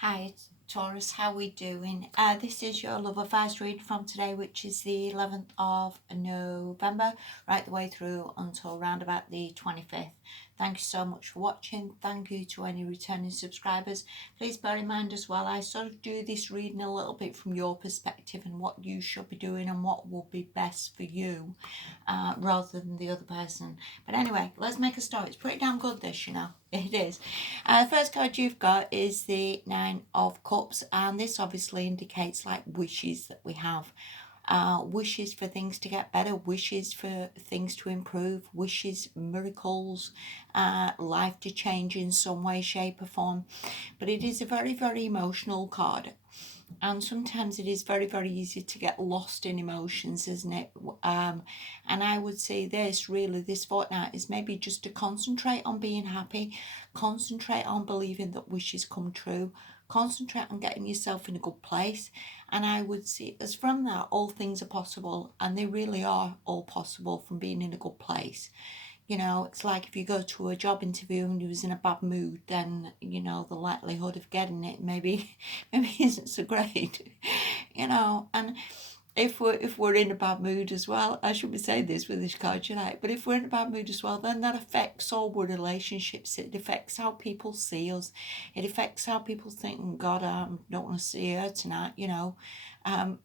Hi Taurus, how we doing? This is your love advice read from today, which is the 11th of November, right the way through until around about the 25th. Thank you so much for watching. Thank you to any returning subscribers. Please bear in mind as well, I sort of do this reading a little bit from your perspective and what you should be doing and what will be best for you rather than the other person. But anyway, let's make a start. It's pretty damn good this, you know. It is. The first card you've got is the Nine of Cups, and this obviously indicates like wishes that we have. Wishes for things to get better, wishes for things to improve, wishes, miracles, life to change in some way, shape or form. But it is a very, very emotional card. And sometimes it is very, very easy to get lost in emotions, isn't it? And I would say this fortnight is maybe just to concentrate on being happy, concentrate on believing that wishes come true, concentrate on getting yourself in a good place. And I would see as from that, all things are possible, and they really are all possible from being in a good place. You know, it's like if you go to a job interview and you was in a bad mood, then, you know, the likelihood of getting it maybe isn't so great. You know, and if we're in a bad mood as well, I should be saying this with this card tonight, but if we're in a bad mood as well, then that affects all our relationships. It affects how people see us. It affects how people think, oh, God, I don't want to see her tonight, you know.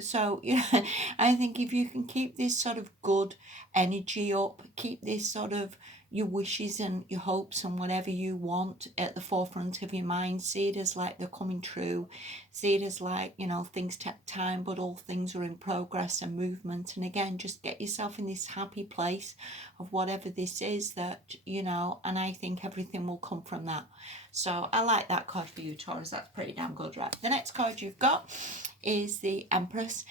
So, you know, I think if you can keep this sort of good energy up, keep this sort of your wishes and your hopes and whatever you want at the forefront of your mind, see it as like they're coming true, see it as like, you know, things take time, but all things are in progress and movement. And again, just get yourself in this happy place of whatever this is that, you know, and I think everything will come from that. So I like that card for you, Taurus. That's pretty damn good, right? The next card you've got is the Empress.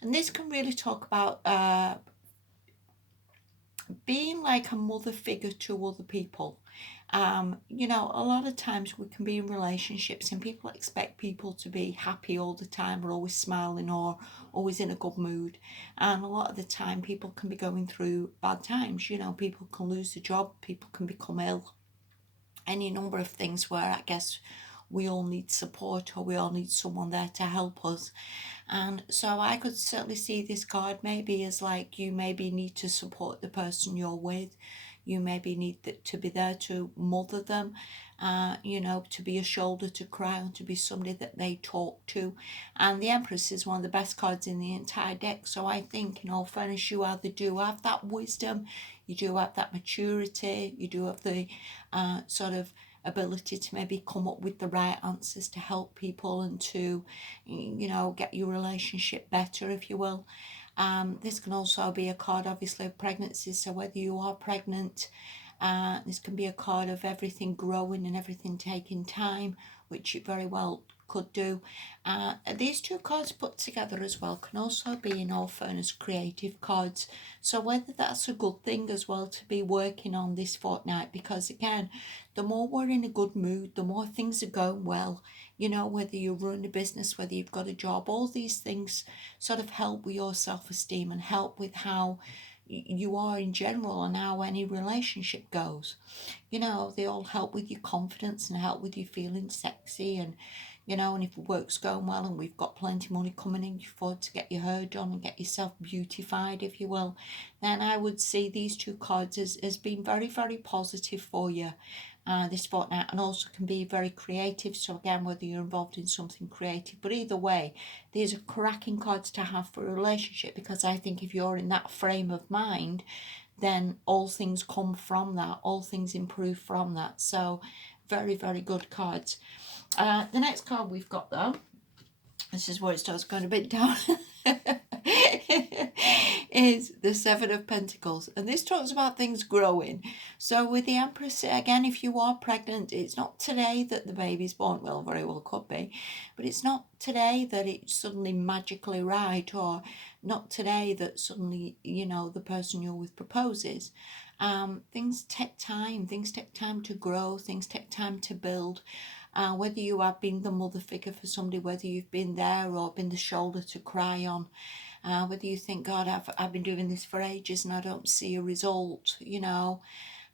And this can really talk about being like a mother figure to other people. You know, a lot of times we can be in relationships and people expect people to be happy all the time or always smiling or always in a good mood. And a lot of the time people can be going through bad times. You know, people can lose their job, people can become ill, any number of things where I guess we all need support or we all need someone there to help us. And so I could certainly see this card maybe as like you maybe need to support the person you're with. You maybe need to be there to mother them, you know, to be a shoulder to cry on, to be somebody that they talk to. And the Empress is one of the best cards in the entire deck. So I think, in all fairness, you either do have that wisdom, you do have that maturity, you do have the sort of ability to maybe come up with the right answers to help people and to, you know, get your relationship better, if you will. This can also be a card, obviously, of pregnancy. So whether you are pregnant, this can be a card of everything growing and everything taking time, which it very well could do. These two cards put together as well can also be, in all fairness, creative cards. So whether that's a good thing as well to be working on this fortnight, because again, the more we're in a good mood, the more things are going well. You know, whether you run a business, whether you've got a job, all these things sort of help with your self-esteem and help with how you are in general and how any relationship goes. You know, they all help with your confidence and help with you feeling sexy. And, you know, and if work's going well and we've got plenty of money coming in, you afford to get your hair done and get yourself beautified, if you will, then I would see these two cards as being very, very positive for you this fortnight, and also can be very creative. So again, whether you're involved in something creative, but either way, these are cracking cards to have for a relationship, because I think if you're in that frame of mind, then all things come from that, all things improve from that. So very, very good cards. The next card we've got though, this is where it starts going a bit down, is the Seven of Pentacles. And this talks about things growing. So with the Empress, again, if you are pregnant, it's not today that the baby's born. Well, very well could be. But it's not today that it's suddenly magically right, or not today that suddenly, you know, the person you're with proposes. Things take time. Things take time to grow. Things take time to build. Whether you have been the mother figure for somebody, whether you've been there or been the shoulder to cry on, whether you think, God, I've been doing this for ages and I don't see a result, you know,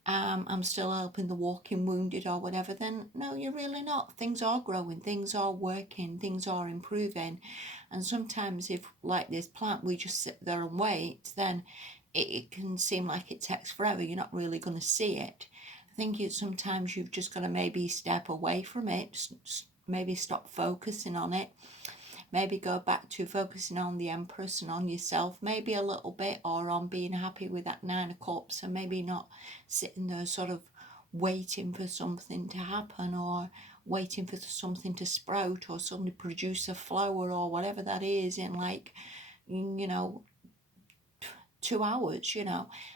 I'm still helping the walking wounded or whatever, then no, you're really not. Things are growing, things are working, things are improving. And sometimes if, like this plant, we just sit there and wait, then it can seem like it takes forever. You're not really going to see it. I think sometimes you've just got to maybe step away from it, maybe stop focusing on it, maybe go back to focusing on the Empress and on yourself, maybe a little bit, or on being happy with that Nine of Cups, and maybe not sitting there sort of waiting for something to happen, or waiting for something to sprout, or suddenly produce a flower, or whatever that is, in like, 2 hours.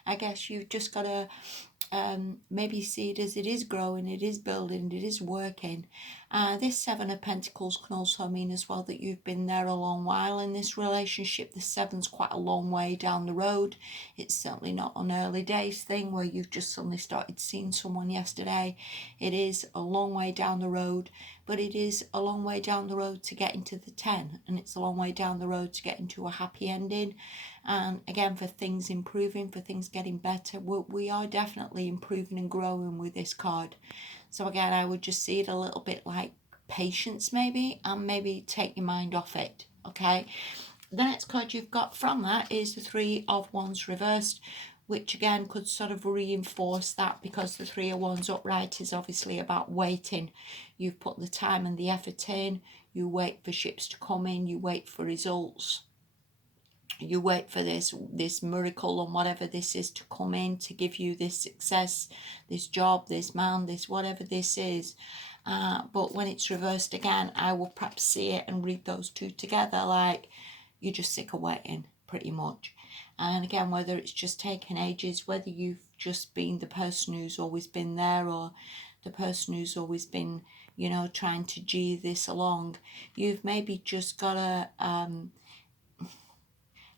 I guess you've just got to maybe see it as it is growing, it is building, it is working. This Seven of Pentacles can also mean as well that you've been there a long while in this relationship. The Seven's quite a long way down the road. It's certainly not an early days thing where you've just suddenly started seeing someone yesterday. It is a long way down the road, but it is a long way down the road to get into the 10, and it's a long way down the road to get into a happy ending. And again, for things improving, for things getting better, we are definitely improving and growing with this card. So again, I would just see it a little bit like patience maybe, and maybe take your mind off it. Okay, the next card you've got from that is the Three of Wands reversed, which again could sort of reinforce that, because the Three of Wands upright is obviously about waiting. You've put the time and the effort in, you wait for ships to come in, you wait for results, you wait for this miracle and whatever this is to come in to give you this success, this job, this man, this whatever this is. But when it's reversed again, I will perhaps see it and read those two together, like you're just sick of waiting, pretty much. And again, whether it's just taken ages, whether you've just been the person who's always been there, or the person who's always been, trying to G this along, you've maybe just got to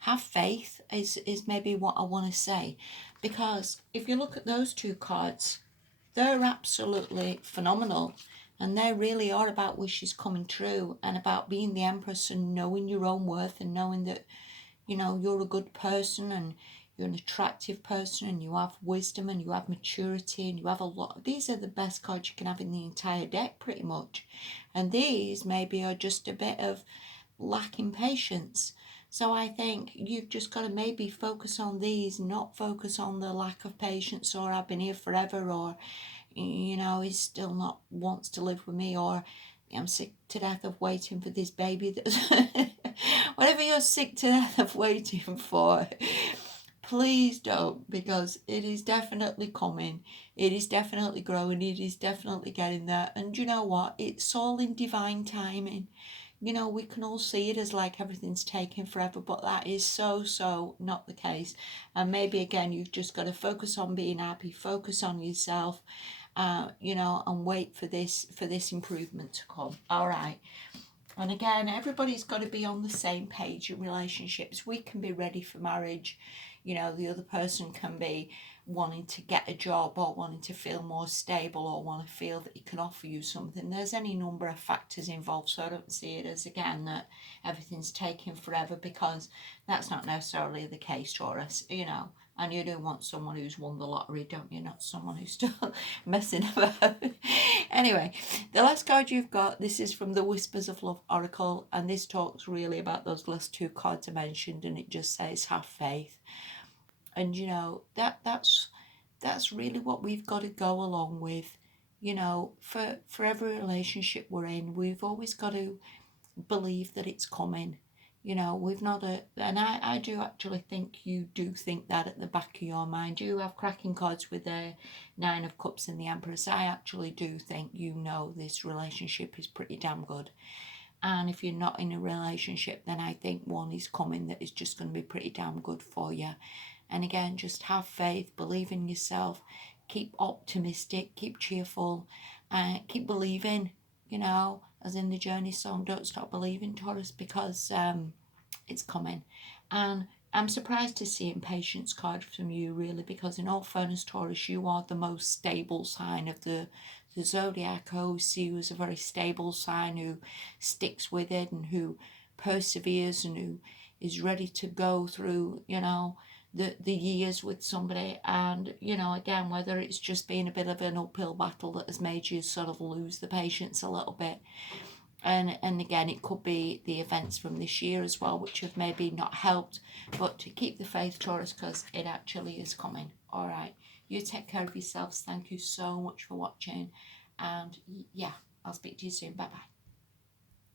have faith is maybe what I want to say. Because if you look at those two cards, they're absolutely phenomenal, and they really are about wishes coming true, and about being the Empress and knowing your own worth, and knowing that you're a good person, and you're an attractive person, and you have wisdom, and you have maturity, and you have a lot. These are the best cards you can have in the entire deck, pretty much. And these maybe are just a bit of lacking patience. So I think you've just got to maybe focus on these, not focus on the lack of patience, or I've been here forever, or he still not wants to live with me, or I'm sick to death of waiting for this baby. Whatever you're sick to death of waiting for, please don't, because it is definitely coming. It is definitely growing. It is definitely getting there. And you know what? It's all in divine timing. We can all see it as like everything's taking forever, but that is so not the case. And maybe again, you've just got to focus on being happy, focus on yourself, and wait for this improvement to come. All right. And again, everybody's got to be on the same page in relationships. We can be ready for marriage. The other person can be wanting to get a job, or wanting to feel more stable, or want to feel that he can offer you something. There's any number of factors involved, so I don't see it as, again, that everything's taking forever, because that's not necessarily the case, Taurus, And you do want someone who's won the lottery, don't you? Not someone who's still messing about. Anyway, the last card you've got, this is from the Whispers of Love Oracle, and this talks really about those last two cards I mentioned, and it just says have faith. And that's really what we've got to go along with. For every relationship we're in, we've always got to believe that it's coming. We've not and I do actually think you do think that at the back of your mind. You have cracking cards with the Nine of Cups and the Empress. I actually do think this relationship is pretty damn good. And if you're not in a relationship, then I think one is coming that is just going to be pretty damn good for you. And again, just have faith, believe in yourself, keep optimistic, keep cheerful, keep believing, as in the Journey song, don't stop believing, Taurus, because it's coming. And I'm surprised to see impatience card from you, really, because in all fairness, Taurus, you are the most stable sign of the zodiac. I always see you as a very stable sign who sticks with it, and who perseveres, and who is ready to go through, the years with somebody, and you know, again, whether it's just been a bit of an uphill battle that has made you sort of lose the patience a little bit. And again, it could be the events from this year as well, which have maybe not helped. But to keep the faith, Taurus, because it actually is coming. All right, you take care of yourselves. Thank you so much for watching, and yeah, I'll speak to you soon. Bye bye.